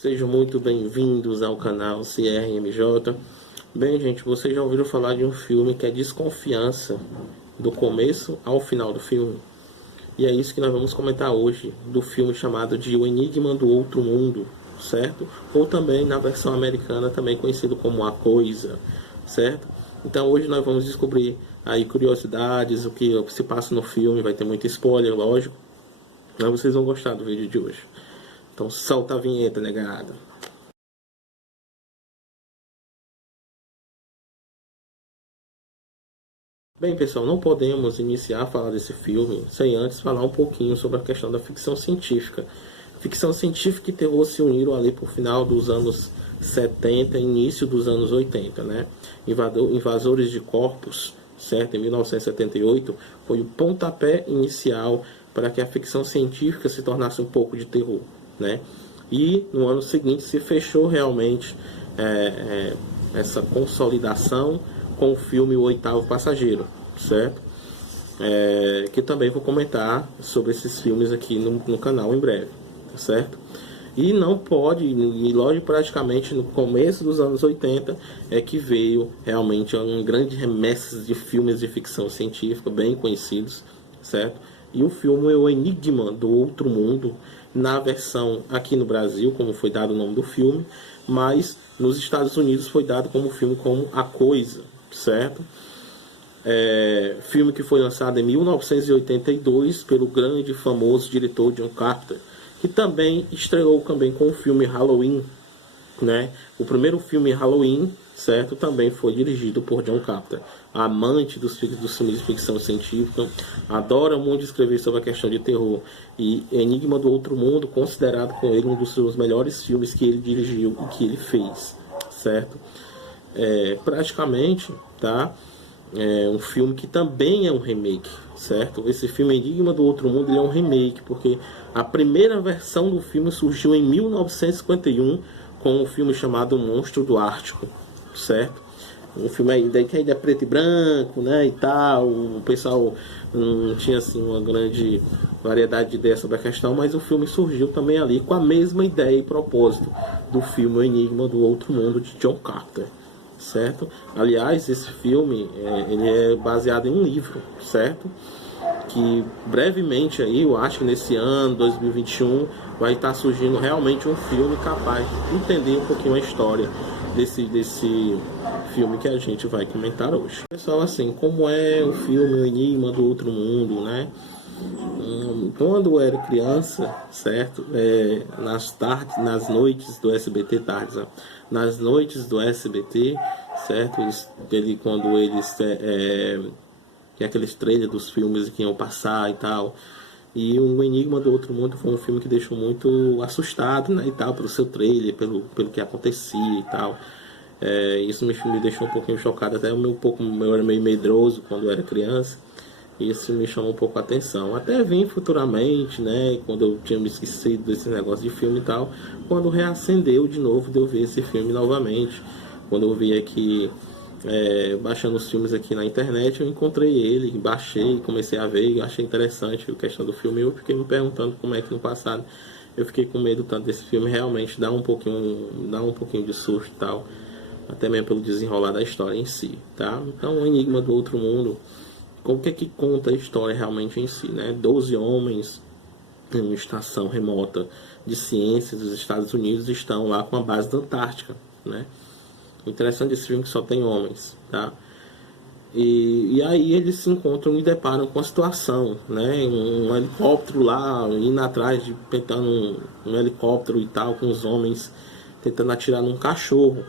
Sejam muito bem-vindos ao canal CRMJ. Bem, gente, vocês já ouviram falar de um filme que é Desconfiança, do começo ao final do filme? E é isso que nós vamos comentar hoje, do filme chamado de O Enigma do Outro Mundo, certo? Ou também, na versão americana, também conhecido como A Coisa, certo? Então hoje nós vamos descobrir aí curiosidades, o que se passa no filme, vai ter muito spoiler, lógico. Mas vocês vão gostar do vídeo de hoje. Então solta a vinheta, negada. Bem, pessoal, não podemos iniciar a falar desse filme sem antes falar um pouquinho sobre a questão da ficção científica. Ficção científica e terror se uniram ali por final dos anos 70 e início dos anos 80, né? Invasores de Corpos, certo? Em 1978, foi o pontapé inicial para que a ficção científica se tornasse um pouco de terror, né? E no ano seguinte se fechou realmente essa consolidação com o filme O Oitavo Passageiro, certo? Que também vou comentar sobre esses filmes aqui no canal em breve, certo? E não pode, e logo praticamente no começo dos anos 80 é que veio realmente um grande remessas de filmes de ficção científica bem conhecidos, certo? E o filme é O Enigma do Outro Mundo, na versão aqui no Brasil, como foi dado o nome do filme, mas nos Estados Unidos foi dado como filme como A Coisa, certo? Filme que foi lançado em 1982 pelo grande e famoso diretor John Carpenter, que também estreou também com o filme Halloween, né? O primeiro filme Halloween, certo, também foi dirigido por John Carpenter, amante dos filmes de ficção científica, adora muito escrever sobre a questão de terror, e Enigma do Outro Mundo considerado com ele um dos seus melhores filmes que ele dirigiu e que ele fez, certo? Praticamente, tá? É um filme que também é um remake, certo? Esse filme Enigma do Outro Mundo ele é um remake, porque a primeira versão do filme surgiu em 1951 com um filme chamado O Monstro do Ártico, certo? Um filme ainda que ainda é preto e branco, né, e tal. O pessoal não tinha assim uma grande variedade de ideias sobre a questão, mas o filme surgiu também ali com a mesma ideia e propósito do filme O Enigma do Outro Mundo de John Carpenter, certo? Aliás, esse filme ele é baseado em um livro, certo? Que brevemente aí, eu acho que nesse ano 2021 vai estar surgindo realmente um filme capaz de entender um pouquinho a história desse filme que a gente vai comentar hoje. Pessoal, assim, como é o filme O Enigma do Outro Mundo, né? Quando eu era criança, certo? Nas noites do SBT, tardes, né? Nas noites do SBT, certo? Quando eles que é aqueles trailers dos filmes que iam passar e tal. E O Enigma do Outro Mundo foi um filme que deixou muito assustado, né, e tal, pelo seu trailer, pelo que acontecia e tal. Isso me deixou um pouquinho chocado, até eu era meio medroso quando eu era criança. E isso me chamou um pouco a atenção. Até vim futuramente, né, quando eu tinha me esquecido desse negócio de filme e tal, quando reacendeu de novo de eu ver esse filme novamente. Quando eu vi aqui baixando os filmes aqui na internet, eu encontrei ele, baixei, comecei a ver e achei interessante a questão do filme. Eu fiquei me perguntando como é que no passado eu fiquei com medo tanto desse filme, realmente dá um pouquinho de susto e tal, até mesmo pelo desenrolar da história em si, tá? Então, O Enigma do Outro Mundo, o que é que conta a história realmente em si, né? 12 homens em uma estação remota de ciência dos Estados Unidos estão lá com a base da Antártica, né? O interessante desse filme é que só tem homens, tá? E aí eles se encontram e deparam com a situação, né? Um helicóptero lá, indo atrás de tentando um helicóptero e tal, com os homens tentando atirar num cachorro.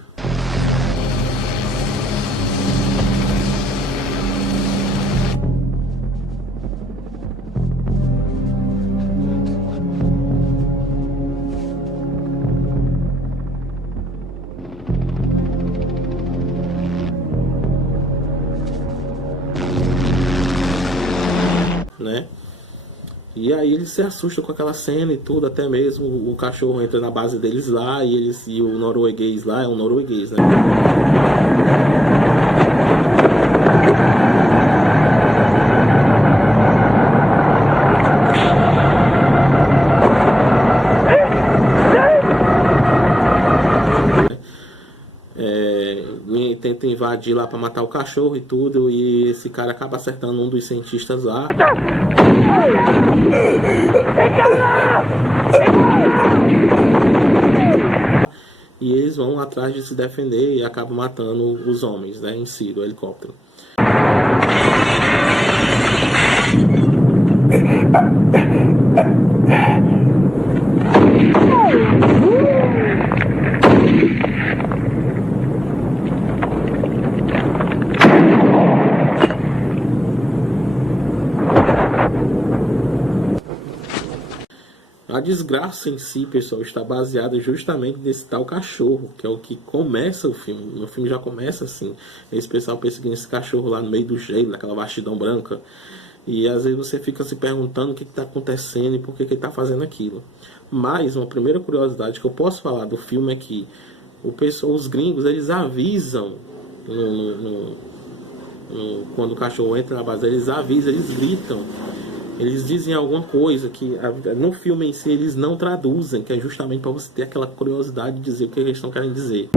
Né? E aí eles se assustam com aquela cena e tudo, até mesmo o cachorro entra na base deles lá e o norueguês lá é um norueguês, né? tenta invadir lá para matar o cachorro e tudo, e esse cara acaba acertando um dos cientistas lá. E eles vão atrás de se defender e acabam matando os homens, né, em si, do helicóptero. A desgraça em si, pessoal, está baseada justamente nesse tal cachorro, que é o que começa o filme. O filme já começa assim, esse pessoal perseguindo esse cachorro lá no meio do gelo, naquela vastidão branca. E às vezes você fica se perguntando o que está acontecendo e por que ele está fazendo aquilo. Mas uma primeira curiosidade que eu posso falar do filme é que os gringos, eles avisam quando o cachorro entra na base, eles avisam, eles gritam. Eles dizem alguma coisa que no filme em si eles não traduzem, que é justamente para você ter aquela curiosidade de dizer o que eles estão querendo dizer.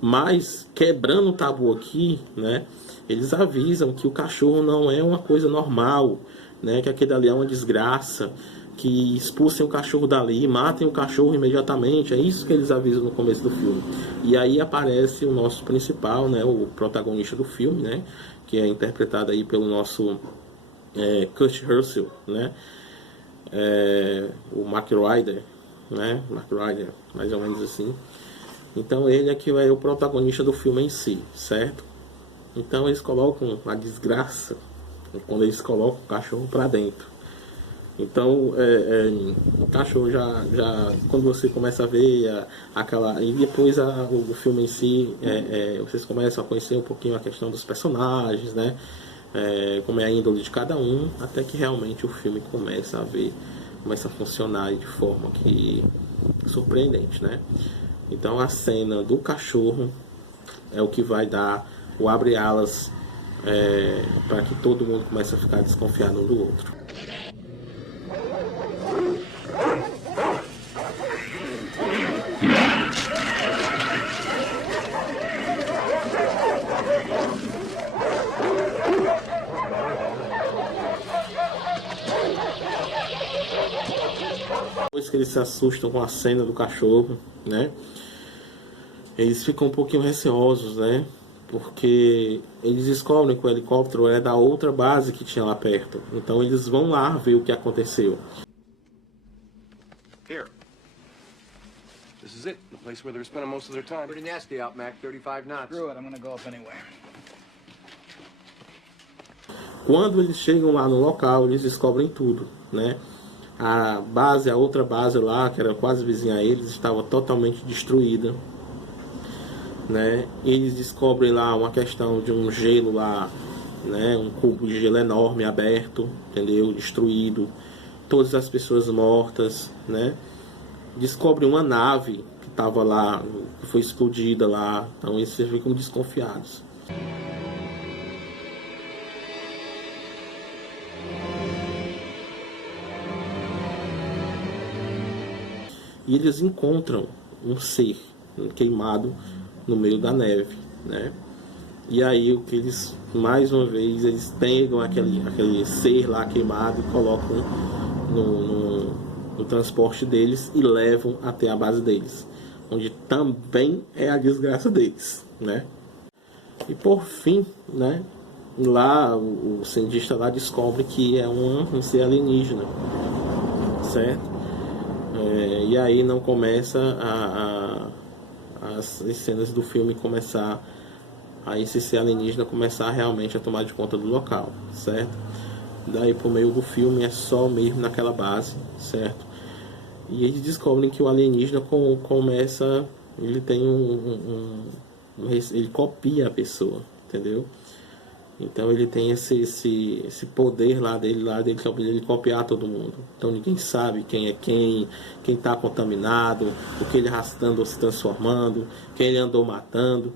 Mas, quebrando o tabu aqui, né, eles avisam que o cachorro não é uma coisa normal, né, que aquele ali é uma desgraça, que expulsem o cachorro dali, matem o cachorro imediatamente. É isso que eles avisam no começo do filme. E aí aparece o nosso principal, né, o protagonista do filme, né, que é interpretado aí pelo nosso Kurt Russell, né, o Mark Ryder, né, Mark Ryder, mais ou menos assim. Então ele é que é o protagonista do filme em si, certo? Então eles colocam a desgraça quando eles colocam o cachorro para dentro. Então, o cachorro já quando você começa a ver aquela... E depois o filme em si, vocês começam a conhecer um pouquinho a questão dos personagens, né? Como é a índole de cada um, até que realmente o filme começa a funcionar de forma que surpreendente, né? Então a cena do cachorro é o que vai dar o abre-alas para que todo mundo comece a ficar desconfiado um do outro. Depois que eles se assustam com a cena do cachorro, né? Eles ficam um pouquinho receosos, né? Porque eles descobrem que o helicóptero é da outra base que tinha lá perto. Então eles vão lá ver o que aconteceu. Here. This is it. The place where they're spending most of their time. Pretty nasty out, Mac. 35 knots. Screw it, I'm gonna go up anyway. Quando eles chegam lá no local, eles descobrem tudo, né? A outra base lá, que era quase vizinha a eles, estava totalmente destruída, né? Eles descobrem lá uma questão de um gelo lá, né? Um cubo de gelo enorme aberto, entendeu? Destruído, todas as pessoas mortas, né? Descobrem uma nave que estava lá, que foi explodida lá, então eles ficam desconfiados. E eles encontram um ser queimado no meio da neve, né? E aí o que eles, mais uma vez, eles pegam aquele ser lá queimado e colocam no transporte deles e levam até a base deles, onde também é a desgraça deles, né? E por fim, né? Lá o cientista lá descobre que é um ser alienígena, certo? E aí não começa as cenas do filme começar a esse ser alienígena começar realmente a tomar de conta do local, certo? Daí por meio do filme é só mesmo naquela base, certo? E eles descobrem que o alienígena começa, ele tem ele copia a pessoa, entendeu? Então ele tem esse poder lá dele ele copiar todo mundo. Então ninguém sabe quem é quem está contaminado, o que ele arrastando ou se transformando, quem ele andou matando.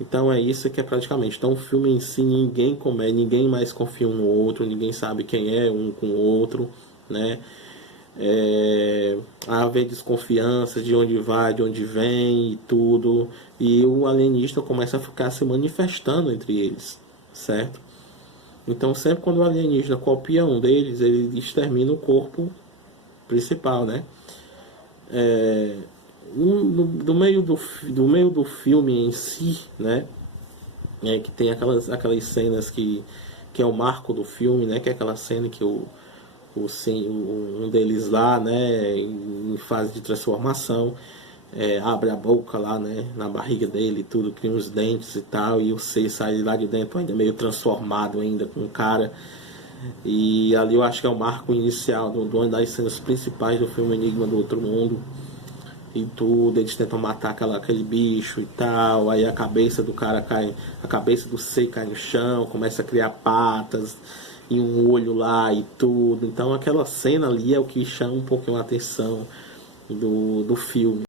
Então é isso que é praticamente. Então o filme em si ninguém mais confia um no outro, ninguém sabe quem é um com o outro, né? Haver desconfiança de onde vai, de onde vem e tudo. E o alienista começa a ficar se manifestando entre eles, certo? Então sempre quando o alienígena copia um deles, ele extermina o corpo principal, né? Do meio do filme em si, né? Que tem aquelas cenas que é o marco do filme, né? Que é aquela cena que um deles lá, né? Em fase de transformação, abre a boca lá, né? Na barriga dele e tudo, cria uns dentes e tal, e o ser sai lá de dentro ainda meio transformado ainda com o cara. E ali eu acho que é o marco inicial de uma das cenas principais do filme Enigma do Outro Mundo e tudo. Eles tentam matar aquele bicho e tal, aí a cabeça do cara cai, a cabeça do ser cai no chão, começa a criar patas e um olho lá e tudo. Então aquela cena ali é o que chama um pouquinho a atenção do filme.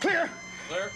Clear! Clear.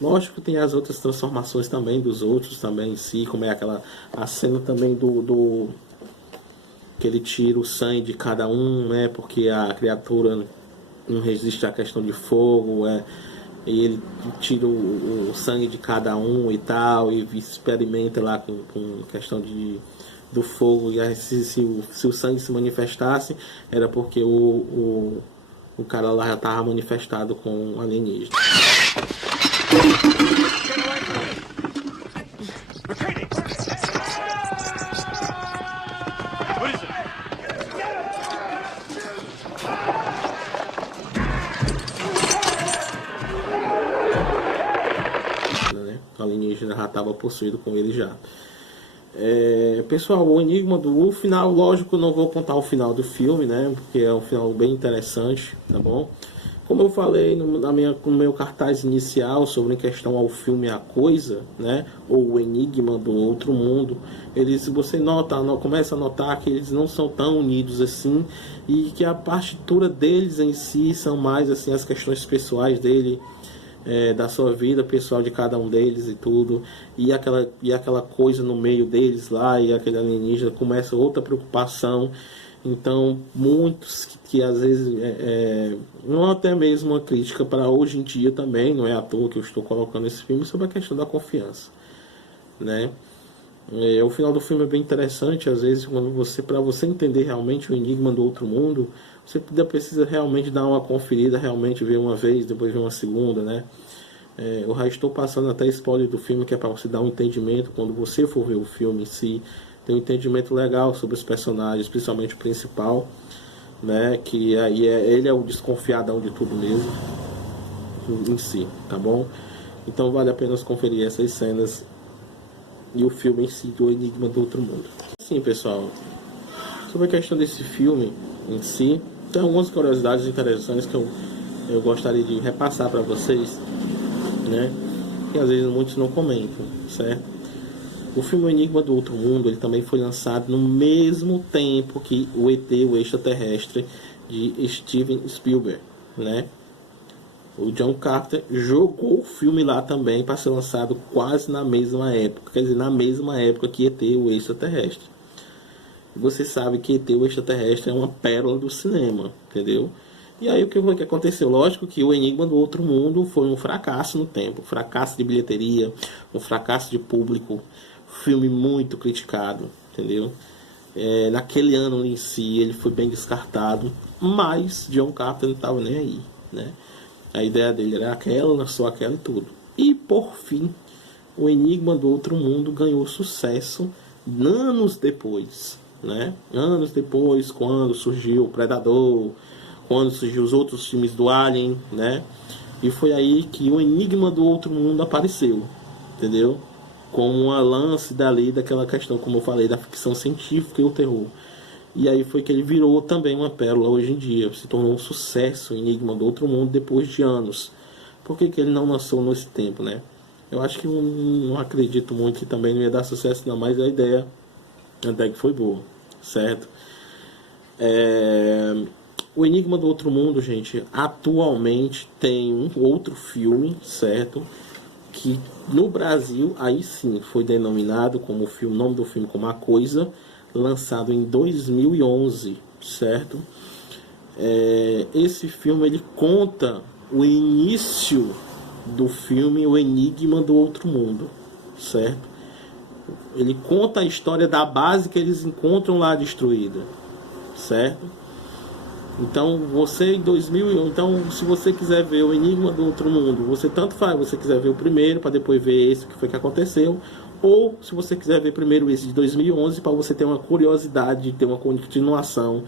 Lógico que tem as outras transformações também dos outros também em si, como é a cena também do que ele tira o sangue de cada um, né? Porque a criatura não resiste à questão de fogo, e ele tira o sangue de cada um e tal, e experimenta lá com questão do fogo. E aí, se o sangue se manifestasse, era porque o cara lá já estava manifestado com um alienígena. Retreating! What is it? Né? O alienígena já estava possuído com ele já. Pessoal, o enigma do final, lógico, eu não vou contar o final do filme, né? Porque é um final bem interessante, tá bom? Como eu falei no meu cartaz inicial sobre a questão ao filme A Coisa, né? Ou o Enigma do Outro Mundo, se você começa a notar que eles não são tão unidos assim, e que a partitura deles em si são mais assim as questões pessoais dele, da sua vida pessoal de cada um deles e tudo, e aquela coisa no meio deles lá, e aquele alienígena começa outra preocupação. Então muitos que às vezes não, até mesmo uma crítica para hoje em dia também, não é à toa que eu estou colocando esse filme sobre a questão da confiança, né? O final do filme é bem interessante. Às vezes, para você entender realmente o Enigma do Outro Mundo, você precisa realmente dar uma conferida, realmente ver uma vez, depois ver uma segunda, né? Eu já estou passando até spoiler do filme, que é para você dar um entendimento quando você for ver o filme em si, ter um entendimento legal sobre os personagens, principalmente o principal, né? Que aí ele é o desconfiadão de tudo mesmo em si, tá bom? Então vale a pena conferir essas cenas e o filme em si do Enigma do Outro Mundo. Sim, pessoal, sobre a questão desse filme em si, tem algumas curiosidades interessantes que eu gostaria de repassar para vocês, né? Que às vezes muitos não comentam, certo? O filme Enigma do Outro Mundo, ele também foi lançado no mesmo tempo que o ET, o Extraterrestre, de Steven Spielberg, né? O John Carter jogou o filme lá também para ser lançado quase na mesma época, quer dizer, na mesma época que ET, o Extraterrestre. Você sabe que ET, o Extraterrestre, é uma pérola do cinema, entendeu? E aí o que aconteceu? Lógico que o Enigma do Outro Mundo foi um fracasso no tempo, fracasso de bilheteria, um fracasso de público, filme muito criticado, entendeu? Naquele ano em si ele foi bem descartado, mas John Carter não estava nem aí, né? A ideia dele era aquela, só aquela e tudo. E por fim, o Enigma do Outro Mundo ganhou sucesso anos depois, né? Anos depois, quando surgiu o Predador, quando surgiu os outros filmes do Alien, né? E foi aí que o Enigma do Outro Mundo apareceu, entendeu? Como uma lance dali daquela questão, como eu falei, da ficção científica e o terror. E aí foi que ele virou também uma pérola hoje em dia, se tornou um sucesso, o Enigma do Outro Mundo, depois de anos. Por que que ele não lançou nesse tempo, né? Eu acho que não acredito muito que também não ia dar sucesso, não, mas a ideia até que foi boa, certo? O Enigma do Outro Mundo, gente, atualmente tem um outro filme, certo? Que no Brasil, aí sim, foi denominado como filme, nome do filme como A Coisa, lançado em 2011, certo? Esse filme, ele conta o início do filme O Enigma do Outro Mundo, certo? Ele conta a história da base que eles encontram lá destruída, certo? Então, você em 2001, então, se você quiser ver o Enigma do Outro Mundo, você tanto faz, você quiser ver o primeiro para depois ver esse que foi que aconteceu, ou se você quiser ver primeiro esse de 2011 para você ter uma curiosidade de ter uma continuação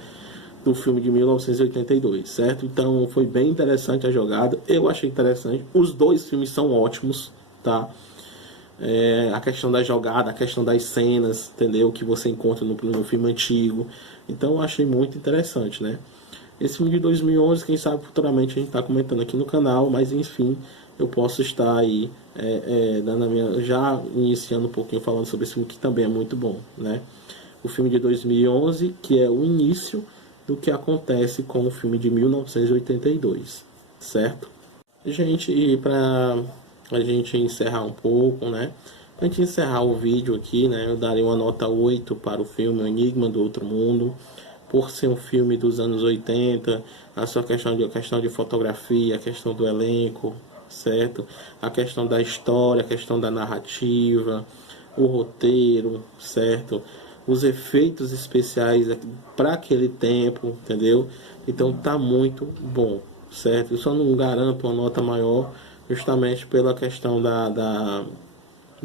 do filme de 1982, certo? Então, foi bem interessante a jogada, eu achei interessante. Os dois filmes são ótimos, tá? A questão da jogada, a questão das cenas, entendeu? Que você encontra no filme antigo. Então, eu achei muito interessante, né? Esse filme de 2011, quem sabe futuramente a gente está comentando aqui no canal, mas enfim, eu posso estar aí dando já iniciando um pouquinho falando sobre esse filme que também é muito bom, né? O filme de 2011, que é o início do que acontece com o filme de 1982, certo? Gente, e para a gente encerrar um pouco, né? Para a gente encerrar o vídeo aqui, né? Eu darei uma nota 8 para o filme O Enigma do Outro Mundo, por ser um filme dos anos 80, a sua questão de fotografia, a questão do elenco, certo? A questão da história, a questão da narrativa, o roteiro, certo? Os efeitos especiais para aquele tempo, entendeu? Então tá muito bom, certo? Eu só não garanto uma nota maior justamente pela questão da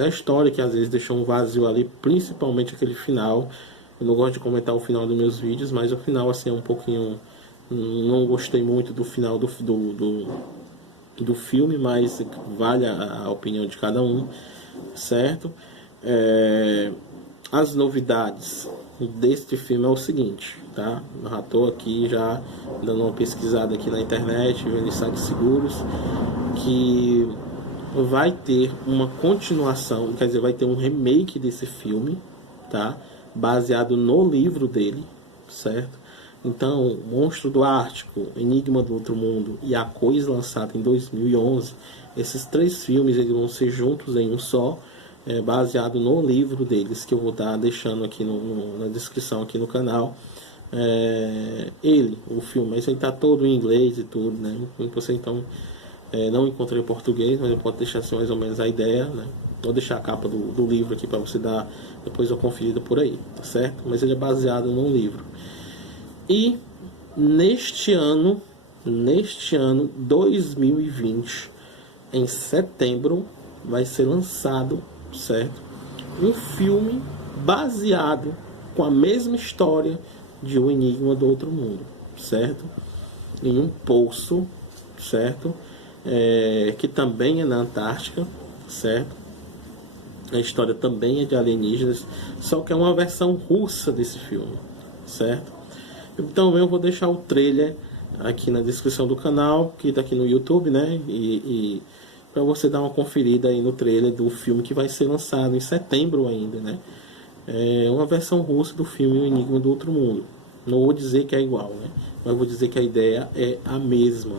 história, que às vezes deixou um vazio ali, principalmente aquele final. Eu não gosto de comentar o final dos meus vídeos, mas o final assim é um pouquinho... Não gostei muito do final do filme, mas vale a opinião de cada um, certo? As novidades deste filme é o seguinte, tá? Eu já estou aqui já dando uma pesquisada aqui na internet, vendo em sites seguros, que vai ter uma continuação, quer dizer, vai ter um remake desse filme, tá? Baseado no livro dele, certo? Então, Monstro do Ártico, Enigma do Outro Mundo e A Coisa, lançado em 2011, esses três filmes eles vão ser juntos em um só, baseado no livro deles, que eu vou estar deixando aqui na descrição aqui no canal. O filme, mas ele está todo em inglês e tudo, né? Você então não encontrei em português, mas eu posso deixar assim mais ou menos a ideia, né? Vou deixar a capa do livro aqui para você dar depois uma conferida por aí, tá certo? Mas ele é baseado num livro. E neste ano 2020, em setembro, vai ser lançado, certo? Um filme baseado com a mesma história de O Enigma do Outro Mundo, certo? Em um poço, certo? Que também é na Antártica, certo? A história também é de alienígenas, só que é uma versão russa desse filme, certo? Então eu vou deixar o trailer aqui na descrição do canal, que está aqui no YouTube, né? E para você dar uma conferida aí no trailer do filme que vai ser lançado em setembro ainda, né? É uma versão russa do filme O Enigma do Outro Mundo. Não vou dizer que é igual, né? Mas vou dizer que a ideia é a mesma.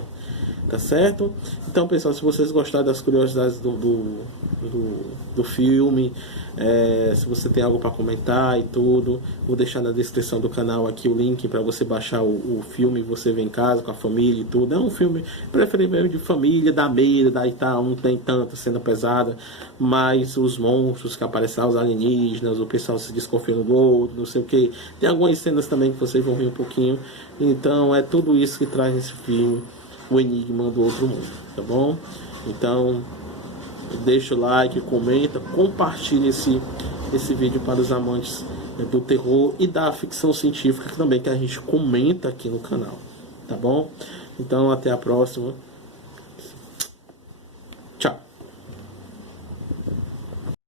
Tá certo? Então, pessoal, se vocês gostaram das curiosidades do filme, se você tem algo para comentar e tudo, vou deixar na descrição do canal aqui o link para você baixar o filme e você ver em casa com a família e tudo. É um filme preferível de família, dá medo, dá e tal, não tem tanta cena pesada, mas os monstros que aparecem lá, os alienígenas, o pessoal se desconfiando do outro, não sei o que. Tem algumas cenas também que vocês vão ver um pouquinho. Então, é tudo isso que traz esse filme, O Enigma do Outro Mundo, tá bom? Então, deixa o like, comenta, compartilha esse vídeo para os amantes do terror e da ficção científica também, que a gente comenta aqui no canal, tá bom? Então até a próxima.